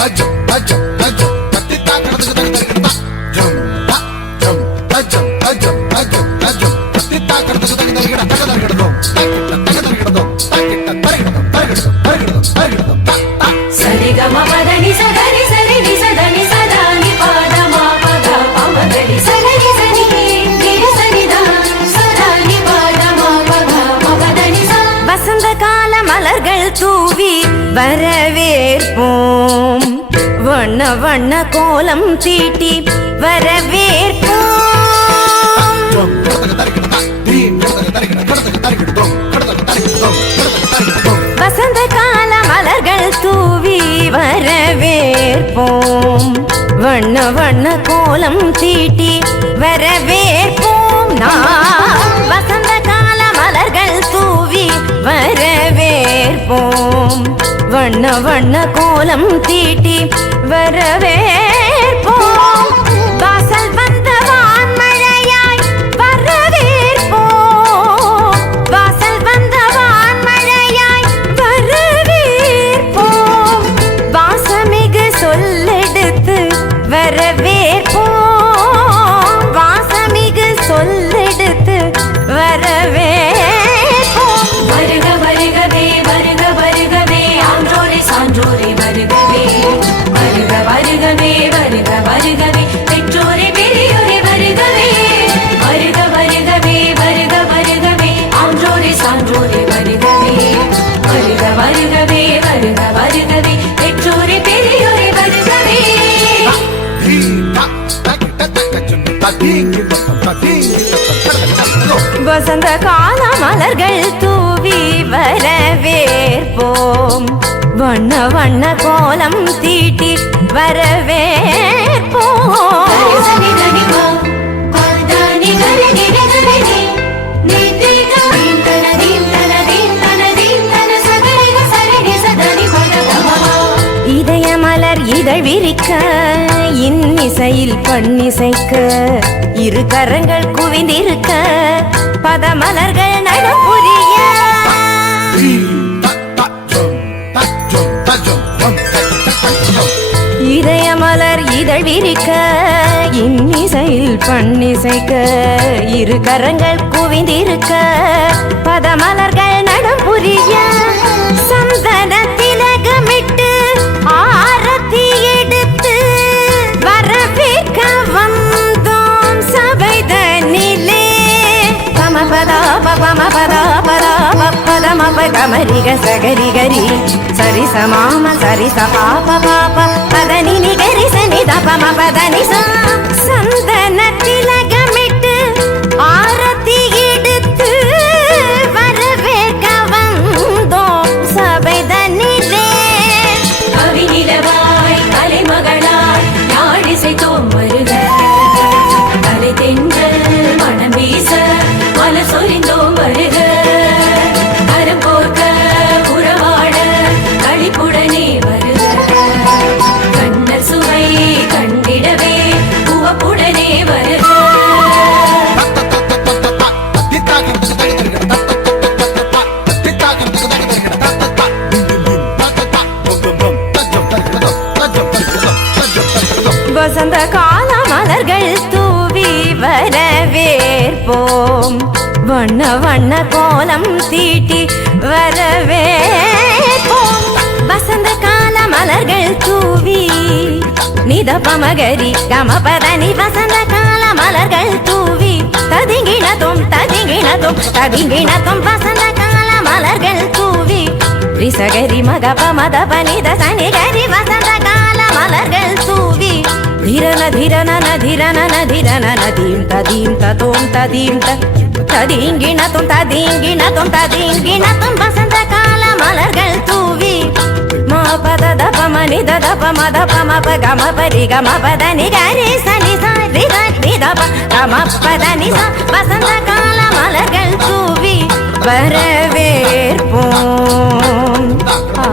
Aja, aja. வரவேற்போம். வண்ண வண்ண கோலம் தீட்டி வரவேற்போம். வசந்த கால மலர்கள் தூவி வரவேற்போம். வண்ண வண்ண கோலம் தீட்டி வரவேற்போம். நான் வசந்த கால மலர்கள் தூவி வரவேற்போம். வண்ண வண்ண கோலம் தீட்டி வரவேற்போம். வாசல் வந்த வான்மழையாய் வரவேற்போம். வாசல் வந்த வான்மழையாய் வரவேற்போம். வாசமிகு சொல்லெடுத்து வரவேற்போம். வாசமிகு சொல்லெடுத்து வசந்த கால மலர்கள் தூவி வரவேற்போம். வண்ண வண்ண கோலம் தீட்டி வரவேற்போம். இதய மலர் இதழ் விரிக்க இசையில் பண்ணிசைக்க இரு கரங்கள் குவிந்திருக்க பதமலர்கள் நடப்புரிய தீம் இதய மலர் இதழ் விரிக்க இன்னிசையில் பண்ணிசைக்க இரு கரங்கள் குவிந்திருக்க பதமலர்கள் நடம் పాప గమరిగ సగరి గరి సరి సమామ సరి సపాప పాప. పదని నిగరి సని దపమ పదని సా வசந்த கால மலர்கள் தூவி வரவேற்போம். வண்ண வண்ண கோலம் தீட்டி வரவேற்போம். வசந்த கால மலர்கள் தூவி நித பமகரி கமபதனி வசந்த கால மலர்கள் தூவி ததிங்கிணதும் ததிங்கிணதும் ததிங்கிணதும் வசந்த கால மலர்கள் தூவி. ரிசகரி மகப மதப நித சனிகரி வசந்த கால மலர் ததிரன நதிரன நதிரன நதீம் ததீம் ததோம் ததீம் ததீங்கிணத்தும் ததீங்கிணத்தும் ததீங்கிணத்தும் வசந்த கால மலர்கள் தூவி மா பத தப மணி தத பம தப மப கம பரி கம பத நிகரி சனி சரி ரி தப கம பத நிச வசந்த கால மலர்கள் தூவி வரவேற்போம் ஆ